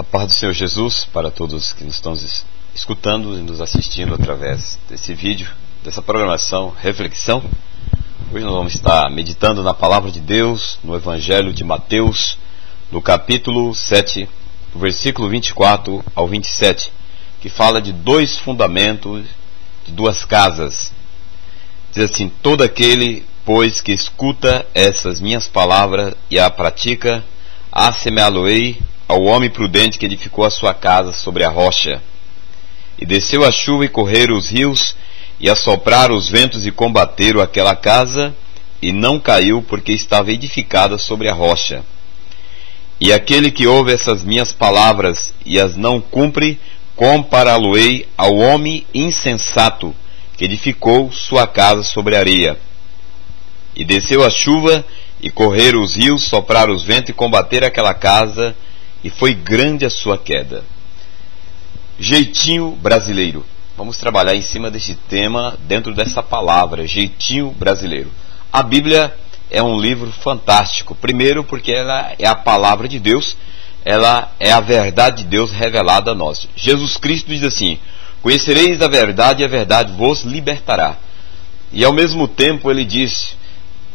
A paz do Senhor Jesus para todos que nos estão escutando e nos assistindo através desse vídeo, dessa programação, reflexão. Hoje nós vamos estar meditando na Palavra de Deus, no Evangelho de Mateus, no capítulo 7, do versículo 24 ao 27, que fala de dois fundamentos, de duas casas. Diz assim: todo aquele, pois, que escuta essas minhas palavras e a pratica, assemelhá-lo-ei ao homem prudente que edificou a sua casa sobre a rocha. E desceu a chuva e correram os rios, e assopraram os ventos e combateram aquela casa, e não caiu, porque estava edificada sobre a rocha. E aquele que ouve essas minhas palavras e as não cumpre, compará-lo-ei ao homem insensato que edificou sua casa sobre a areia. E desceu a chuva, e correram os rios, sopraram os ventos e combateram aquela casa, e foi grande a sua queda. Jeitinho brasileiro. Vamos trabalhar em cima deste tema, dentro dessa palavra, jeitinho brasileiro. A Bíblia é um livro fantástico. Primeiro porque ela é a palavra de Deus, ela é a verdade de Deus revelada a nós. Jesus Cristo diz assim: conhecereis a verdade e a verdade vos libertará. E ao mesmo tempo ele diz,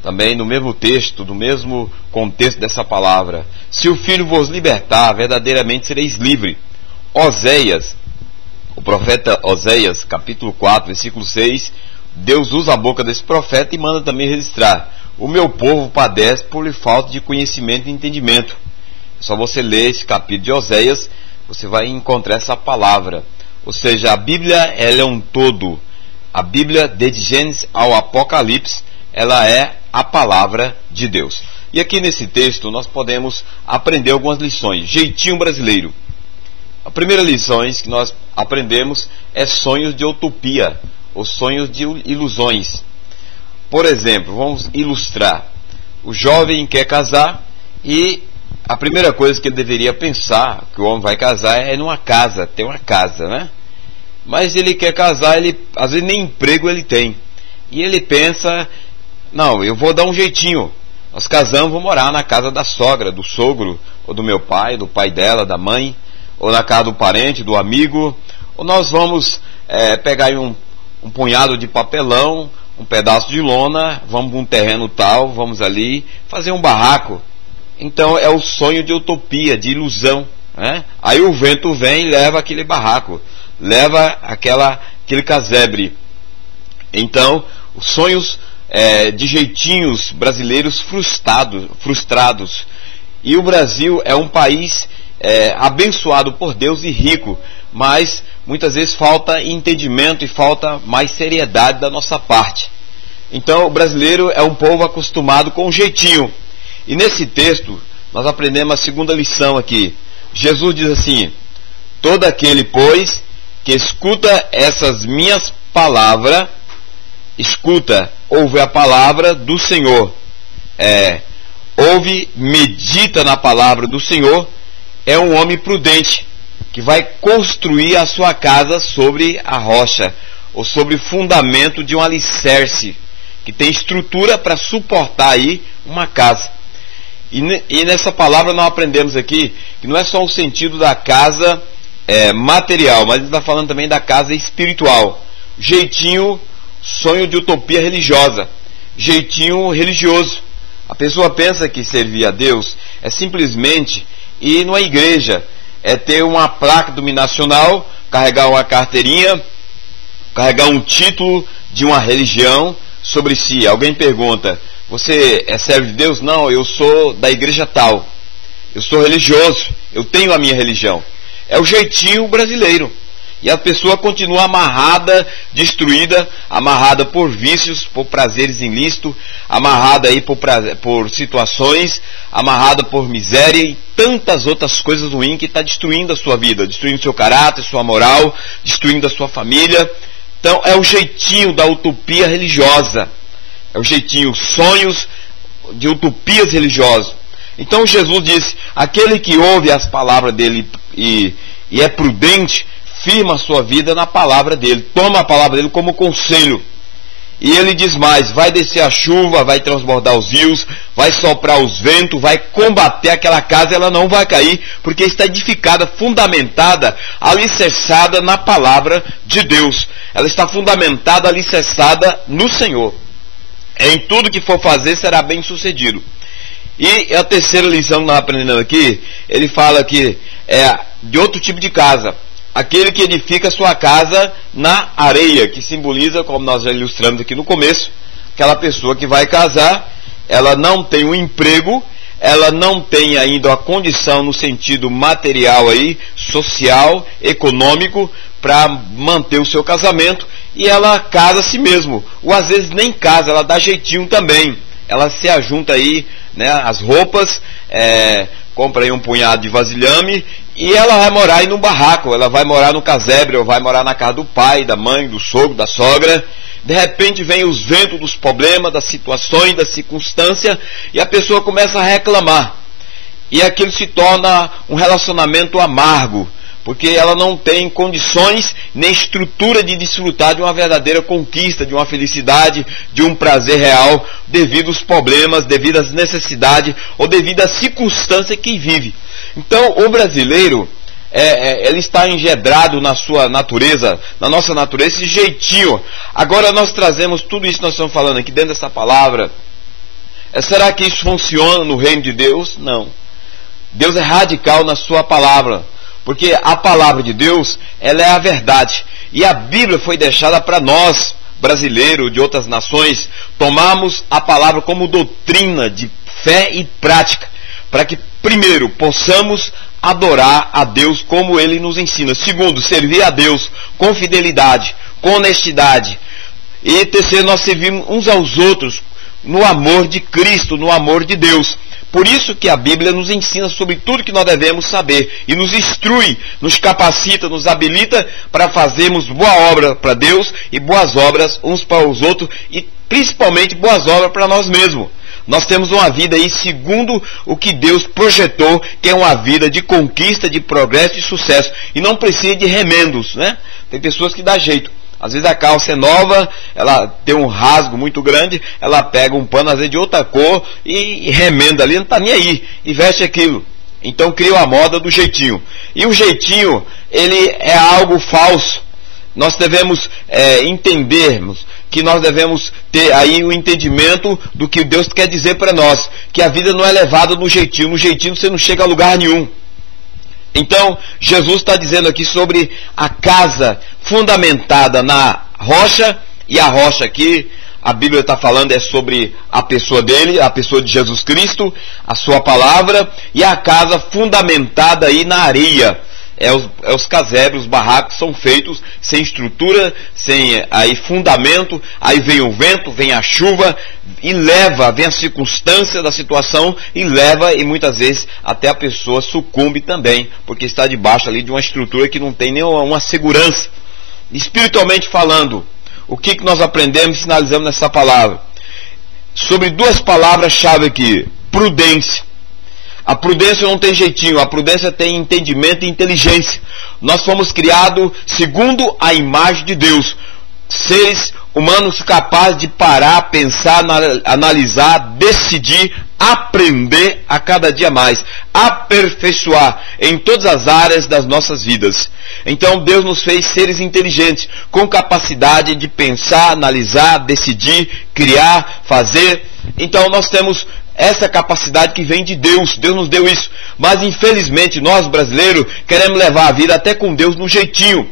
também no mesmo texto, no mesmo contexto dessa palavra: se o Filho vos libertar, verdadeiramente sereis livre. Oséias, o profeta Oséias, capítulo 4, versículo 6, Deus usa a boca desse profeta e manda também registrar: o meu povo padece por falta de conhecimento e entendimento. É só você ler esse capítulo de Oséias, você vai encontrar essa palavra. Ou seja, a Bíblia, ela é um todo. A Bíblia, desde Gênesis ao Apocalipse, ela é a palavra de Deus. E aqui nesse texto nós podemos aprender algumas lições. Jeitinho brasileiro. A primeira lição que nós aprendemos é sonhos de utopia, ou sonhos de ilusões. Por exemplo, vamos ilustrar. O jovem quer casar e a primeira coisa que ele deveria pensar, que o homem vai casar, é numa casa, ter uma casa, né? Mas ele quer casar, às vezes nem emprego ele tem. E ele pensa: não, eu vou dar um jeitinho. Nós casamos, vou morar na casa da sogra, do sogro, ou do meu pai, do pai dela, da mãe, ou na casa do parente, do amigo. Ou nós vamos pegar aí um punhado de papelão, um pedaço de lona, vamos para um terreno tal, vamos ali fazer um barraco. Então é o sonho de utopia, de ilusão, né? Aí o vento vem e leva aquele barraco, leva aquele casebre. Então, os sonhos de jeitinhos brasileiros frustrados. E o Brasil é um país abençoado por Deus e rico, mas muitas vezes falta entendimento e falta mais seriedade da nossa parte. Então o brasileiro é um povo acostumado com o jeitinho. E nesse texto nós aprendemos a segunda lição aqui. Jesus diz assim: todo aquele, pois, que escuta essas minhas palavras, ouve a palavra do Senhor, ouve, medita na palavra do Senhor, é um homem prudente, que vai construir a sua casa sobre a rocha, ou sobre o fundamento de um alicerce, que tem estrutura para suportar aí uma casa. E nessa palavra nós aprendemos aqui que não é só o sentido da casa material, mas ele está falando também da casa espiritual. Jeitinho, sonho de utopia religiosa, jeitinho religioso. A pessoa pensa que servir a Deus é simplesmente ir numa igreja, é ter uma placa dominacional, carregar uma carteirinha, carregar um título de uma religião sobre si. Alguém pergunta: você é servo de Deus? Não, eu sou da igreja tal, eu sou religioso, eu tenho a minha religião. É o jeitinho brasileiro. E a pessoa continua amarrada, destruída, amarrada por vícios, por prazeres ilícitos, amarrada aí por situações, amarrada por miséria e tantas outras coisas ruins que está destruindo a sua vida, destruindo seu caráter, sua moral, destruindo a sua família. Então é o jeitinho da utopia religiosa, é o jeitinho, sonhos de utopias religiosas. Então Jesus disse: aquele que ouve as palavras dele e é prudente, firma a sua vida na palavra dele, toma a palavra dele como conselho. E ele diz mais: vai descer a chuva, vai transbordar os rios, vai soprar os ventos, vai combater aquela casa, ela não vai cair, porque está edificada, fundamentada, alicerçada na palavra de Deus. Ela está fundamentada, alicerçada no Senhor. Em tudo que for fazer será bem sucedido. E a terceira lição que nós aprendemos aqui, ele fala que é de outro tipo de casa. Aquele que edifica sua casa na areia, que simboliza, como nós já ilustramos aqui no começo, aquela pessoa que vai casar, ela não tem um emprego, ela não tem ainda a condição no sentido material aí, social, econômico, para manter o seu casamento, e ela casa a si mesmo, ou às vezes nem casa, ela dá jeitinho também, ela se ajunta aí, né, as roupas, compra aí um punhado de vasilhame, e ela vai morar aí no barraco, ela vai morar no casebre, ou vai morar na casa do pai, da mãe, do sogro, da sogra. De repente vem os ventos dos problemas, das situações, da circunstância, e a pessoa começa a reclamar. E aquilo se torna um relacionamento amargo, porque ela não tem condições nem estrutura de desfrutar de uma verdadeira conquista, de uma felicidade, de um prazer real, devido aos problemas, devido às necessidades, ou devido à circunstância que vive. Então, o brasileiro, ele está engedrado na sua natureza, na nossa natureza, esse jeitinho. Agora nós trazemos tudo isso que nós estamos falando aqui dentro dessa palavra. Será que isso funciona no reino de Deus? Não. Deus é radical na sua palavra, porque a palavra de Deus, ela é a verdade. E a Bíblia foi deixada para nós, brasileiros de outras nações, tomarmos a palavra como doutrina de fé e prática, para que primeiro possamos adorar a Deus como Ele nos ensina. Segundo, servir a Deus com fidelidade, com honestidade. E terceiro, nós servimos uns aos outros no amor de Cristo, no amor de Deus. Por isso que a Bíblia nos ensina sobre tudo que nós devemos saber, e nos instrui, nos capacita, nos habilita para fazermos boa obra para Deus e boas obras uns para os outros, e principalmente boas obras para nós mesmos. Nós temos uma vida aí segundo o que Deus projetou, que é uma vida de conquista, de progresso e sucesso. E não precisa de remendos, né? Tem pessoas que dá jeito. Às vezes a calça é nova, ela tem um rasgo muito grande, ela pega um pano, às vezes de outra cor, e remenda ali, não está nem aí, e veste aquilo. Então cria a moda do jeitinho. E o jeitinho, ele é algo falso. Nós devemos entendermos que nós devemos ter aí o entendimento do que Deus quer dizer para nós, que a vida não é levada no jeitinho você não chega a lugar nenhum. Então, Jesus está dizendo aqui sobre a casa fundamentada na rocha, e a rocha aqui, a Bíblia está falando é sobre a pessoa dele, a pessoa de Jesus Cristo, a sua palavra, e a casa fundamentada aí na areia. Os casebres, os barracos são feitos sem estrutura, sem aí fundamento, aí vem o vento, vem a chuva, e vem a circunstância da situação, e leva, e muitas vezes até a pessoa sucumbe também, porque está debaixo ali de uma estrutura que não tem nenhuma segurança. Espiritualmente falando, o que nós aprendemos e finalizamos nessa palavra? Sobre duas palavras-chave aqui: prudência. A prudência não tem jeitinho, a prudência tem entendimento e inteligência. Nós fomos criados segundo a imagem de Deus. Seres humanos capazes de parar, pensar, analisar, decidir, aprender a cada dia mais, aperfeiçoar em todas as áreas das nossas vidas. Então Deus nos fez seres inteligentes, com capacidade de pensar, analisar, decidir, criar, fazer. Então nós temos essa capacidade que vem de Deus. Deus nos deu isso. Mas infelizmente nós brasileiros queremos levar a vida até com Deus no jeitinho,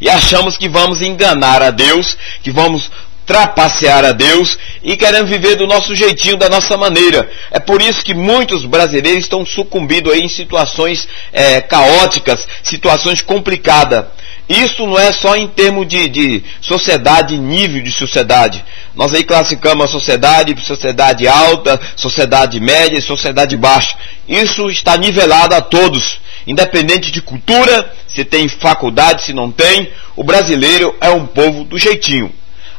e achamos que vamos enganar a Deus, que vamos trapacear a Deus, e queremos viver do nosso jeitinho, da nossa maneira. É por isso que muitos brasileiros estão sucumbindo aí em situações caóticas, situações complicadas. Isso não é só em termos de sociedade, nível de sociedade. Nós aí classificamos a sociedade alta, sociedade média e sociedade baixa. Isso está nivelado a todos, independente de cultura, se tem faculdade, se não tem. O brasileiro é um povo do jeitinho.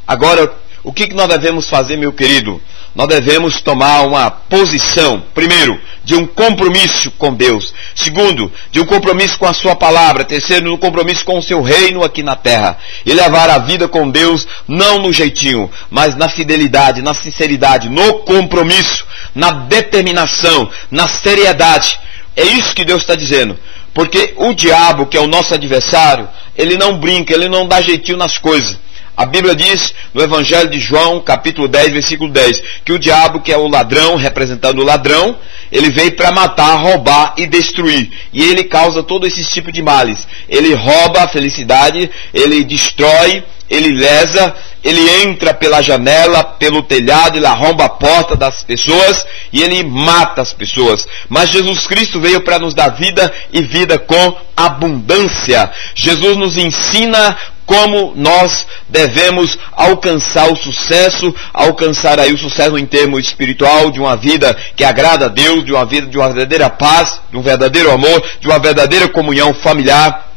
Agora, o que nós devemos fazer, meu querido? nós devemos tomar uma posição, primeiro, de um compromisso com Deus. Segundo, de um compromisso com a sua palavra. Terceiro, um compromisso com o seu reino aqui na terra. E levar a vida com Deus, não no jeitinho, mas na fidelidade, na sinceridade, no compromisso, na determinação, na seriedade. É isso que Deus está dizendo. Porque o diabo, que é o nosso adversário, ele não brinca, ele não dá jeitinho nas coisas. A Bíblia diz no Evangelho de João, capítulo 10, versículo 10, que o diabo, que é o ladrão, representando o ladrão, ele veio para matar, roubar e destruir. E ele causa todo esse tipo de males. Ele rouba a felicidade, ele destrói, ele lesa, ele entra pela janela, pelo telhado, ele arromba a porta das pessoas e ele mata as pessoas. Mas Jesus Cristo veio para nos dar vida e vida com abundância. Jesus nos ensina como nós devemos alcançar o sucesso, alcançar aí o sucesso em termos espiritual, de uma vida que agrada a Deus, de uma vida de uma verdadeira paz, de um verdadeiro amor, de uma verdadeira comunhão familiar.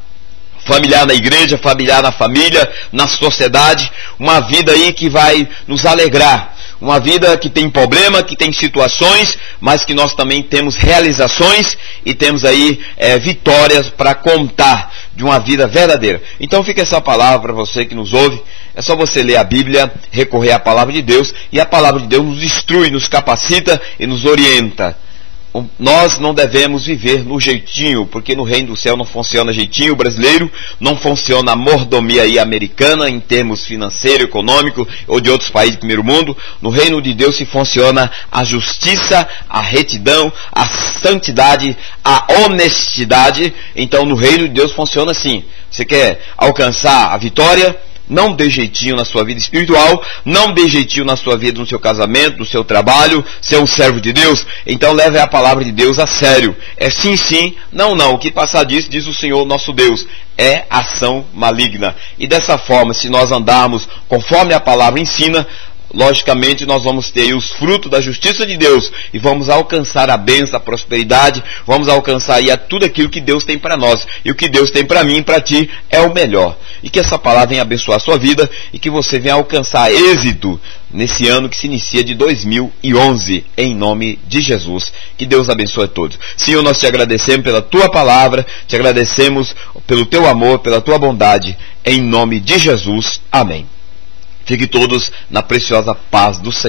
Familiar na igreja, familiar na família, na sociedade, uma vida aí que vai nos alegrar. Uma vida que tem problema, que tem situações, mas que nós também temos realizações e temos aí vitórias para contar de uma vida verdadeira. Então fica essa palavra para você que nos ouve. É só você ler a Bíblia, recorrer à palavra de Deus, e a palavra de Deus nos instrui, nos capacita e nos orienta. Nós não devemos viver no jeitinho, porque no reino do céu não funciona jeitinho brasileiro, não funciona a mordomia aí americana em termos financeiro, econômico ou de outros países do primeiro mundo. No reino de Deus se funciona a justiça, a retidão, a santidade, a honestidade. Então no reino de Deus funciona assim. Você quer alcançar a vitória? Não dê jeitinho na sua vida espiritual, não dê jeitinho na sua vida, no seu casamento, no seu trabalho, ser um servo de Deus. Então leve a palavra de Deus a sério. É sim, sim, não, não. O que passar disso, diz o Senhor nosso Deus, é ação maligna. E dessa forma, se nós andarmos conforme a palavra ensina, logicamente nós vamos ter os frutos da justiça de Deus e vamos alcançar a bênção, a prosperidade, vamos alcançar aí tudo aquilo que Deus tem para nós. E o que Deus tem para mim e para ti é o melhor. E que essa palavra venha abençoar a sua vida e que você venha alcançar êxito nesse ano que se inicia de 2011, em nome de Jesus. Que Deus abençoe a todos. Senhor, nós te agradecemos pela tua palavra, te agradecemos pelo teu amor, pela tua bondade, em nome de Jesus. Amém. Fiquem todos na preciosa paz do Senhor.